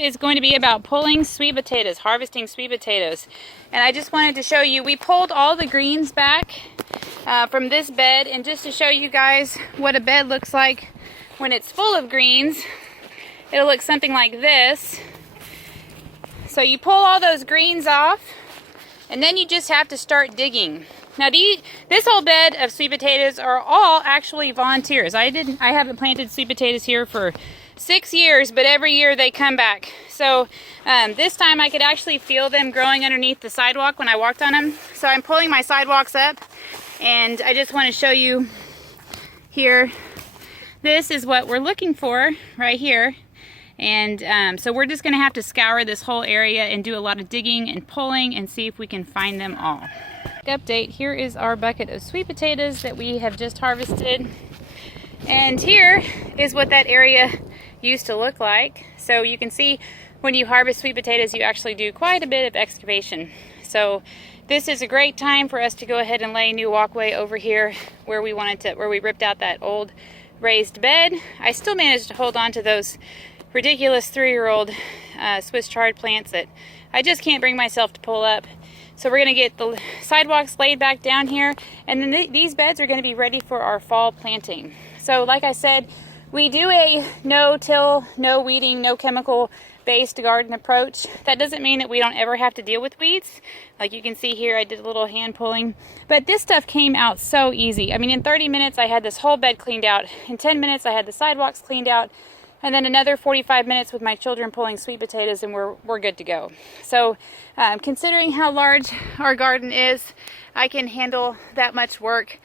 Is going to be about pulling sweet potatoes, harvesting sweet potatoes. And I just wanted to show you, we pulled all the greens back from this bed, and just to show you guys what a bed looks like when it's full of greens, it'll look something like this. So you pull all those greens off, and then you just have to start digging. Now this whole bed of sweet potatoes are all actually volunteers. I haven't planted sweet potatoes here for 6 years, but every year they come back. So this time I could actually feel them growing underneath the sidewalk when I walked on them. So I'm pulling my sidewalks up, and I just want to show you here. This is what we're looking for right here. And so we're just going to have to scour this whole area and do a lot of digging and pulling and see if we can find them all. Update, here is our bucket of sweet potatoes that we have just harvested. And here is what that area used to look like. So you can see when you harvest sweet potatoes, you actually do quite a bit of excavation. So this is a great time for us to go ahead and lay a new walkway over here where we ripped out that old raised bed. I still managed to hold on to those ridiculous 3-year-old Swiss chard plants that I just can't bring myself to pull up. So we're going to get the sidewalks laid back down here, and then these beds are going to be ready for our fall planting. So like I said, we do a no-till, no weeding, no chemical based garden approach. That doesn't mean that we don't ever have to deal with weeds. Like you can see here, I did a little hand pulling, but this stuff came out so easy. I mean, in 30 minutes I had this whole bed cleaned out. In 10 minutes I had the sidewalks cleaned out, and then another 45 minutes with my children pulling sweet potatoes, and we're good to go. So considering how large our garden is, I can handle that much work.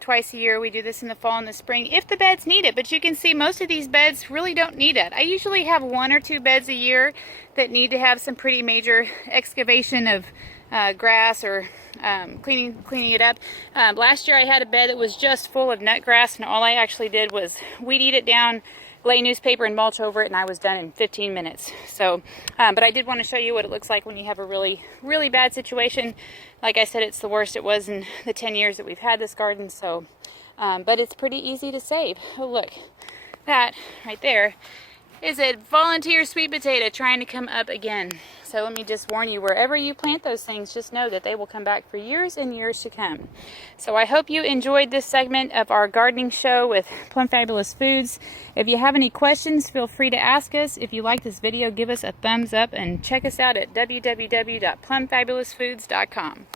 Twice a year. We do this in the fall and the spring if the beds need it, but you can see most of these beds really don't need it. I usually have 1 or 2 beds a year that need to have some pretty major excavation of grass or cleaning it up. Last year I had a bed that was just full of nut grass, and all I actually did was weed eat it down, lay newspaper and mulch over it, and I was done in 15 minutes. So, but I did want to show you what it looks like when you have a really, really bad situation. Like I said, it's the worst it was in the 10 years that we've had this garden. So, but it's pretty easy to save. Oh, look, that right there is a volunteer sweet potato trying to come up again. So let me just warn you, wherever you plant those things, just know that they will come back for years and years to come. So I hope you enjoyed this segment of our gardening show with Plum Fabulous Foods. If you have any questions, feel free to ask us. If you like this video, give us a thumbs up and check us out at www.plumfabulousfoods.com.